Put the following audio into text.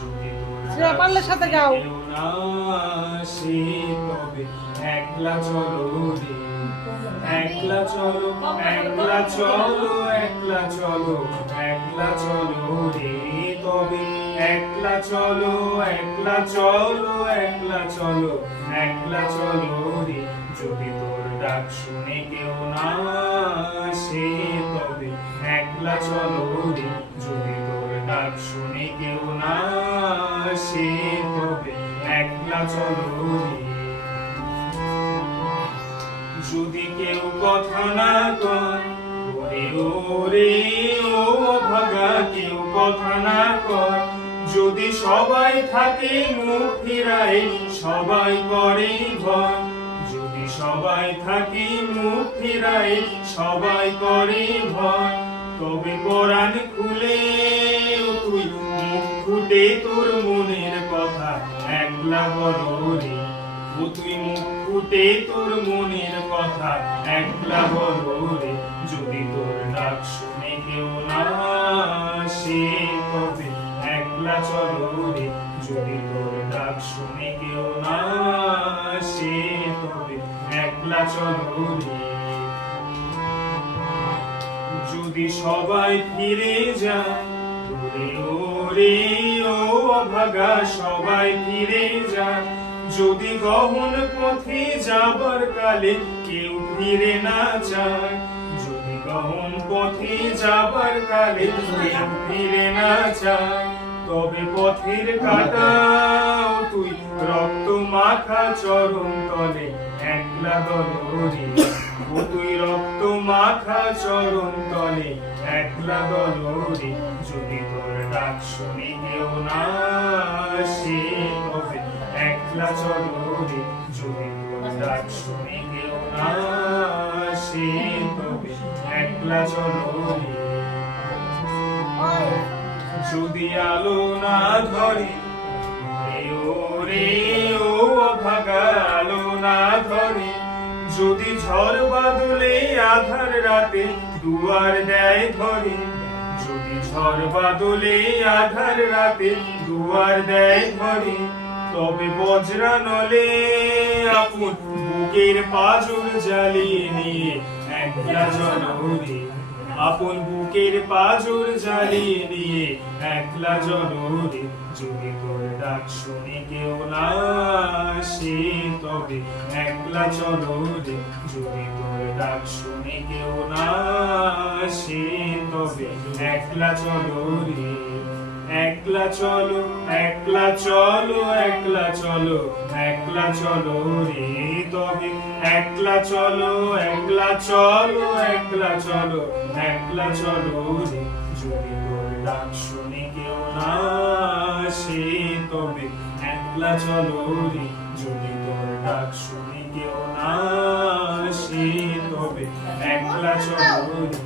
যদি তোর শ্রেয়া পারলে সাথে গাও। কেউ না আসে তবে একলা চলো রে, একলা চলো, একলা চলো, একলা চলো, একলা চলো রে, তবে একলা চলো, একলা চলো, একলা চলো, একলা চলো রে, যদি তোর ডাক শুনে কেউ না আসে তবে একলা চলো রে, যদি তোর ডাক শুনে কেউ না আসে তবে একলা চলো রে। যদি কেউ কথা না কয় ওরে ওরে ও ভাগা, কেউ কথা না কয়, যদি সবাই থাকে মুখ ফিরায় সবাই করে ভয়, যদি সবাই থাকে মুখ ফিরায় সবাই করে ভয়, তবে কোরআন খুলে তুই মুখ ফুটে তোর মনের কথা একলা বলো রে, ও তুই মুখ ফুটে তোর মনের কথা একলা বলো রে, যদি তোর ডাক শুনে কেউ না আসে তবে একলা চলো রে, যদি তোর ডাক শুনে কেউ না আসে তবে একলা চলো রে। যদি সবাই ফিরে যায় ওরে ওরে ও ভাগা, সবাই ফিরে যায়, যদি গহন পথে যাবার কালে কেউ ফিরে না যায়, যদি গহন পথে যাবার কালে কেউ ফিরে না যায়, তবে পথের কাটাও তুই রক্ত মাখা চরণ তলে একলা দলরে, ও তুই রক্ত মাখা চরণ তলে একলা দলরে, যদি তোর ডাক শুনে কেউ না আসে তবে একলা চলো রে, যদি তোর ডাক শুনে কেউ না আসে তবে একলা চলো রে। যদি আলো না ধরে রে ও ভাগা, আলো না ধরে, যদি ঝড় বাদলে আধার রাতে দুয়ার দেয় ধরে, যদি ঝড় বাদলে আধার রাতে দুয়ার দেয় ধরে, তবে বজ্রা নলে আপন বুকের পাঁজর জ্বালিয়ে নিয়ে একলা চলো রে, আপন বুকের পাঁজর জ্বালিয়ে নিয়ে একলা চলো রে, যদি তোর ডাক শুনে কেউ না আসে তবে একলা চলো রে, যদি তোর ডাক শুনে কেউ না আসে তবে একলা চলো রে, একলা চলো, একলা চলো, একলা চলো, একলা চলো রে, তবে একলা চলো, একলা চলো, একলা চলো, একলা চলো রে, যদি তোর ডাক শুনে কেউ না আসে তবে একলা চলো রে, যদি তোর ডাক শুনে কেউ না আসে তবে একলা চলো রে।